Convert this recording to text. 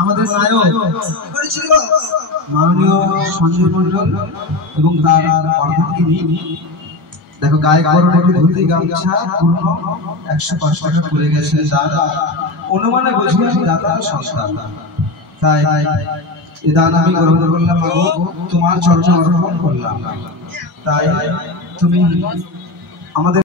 আমাদের নায়ক মাননীয় সঞ্জয় মন্ডল এবং তার অর্ধাঙ্গিনী দেখো গায়ক বরণের ধুতি গামছা পূর্ণ 105 টাকা করে গেছে দাদা অনুমানে বুঝলাম দাদার সন্তান তাই এই দান আমি গ্রহণ করলাম তোমার চরণে অর্পণ করলাম তাই তুমি আমাদের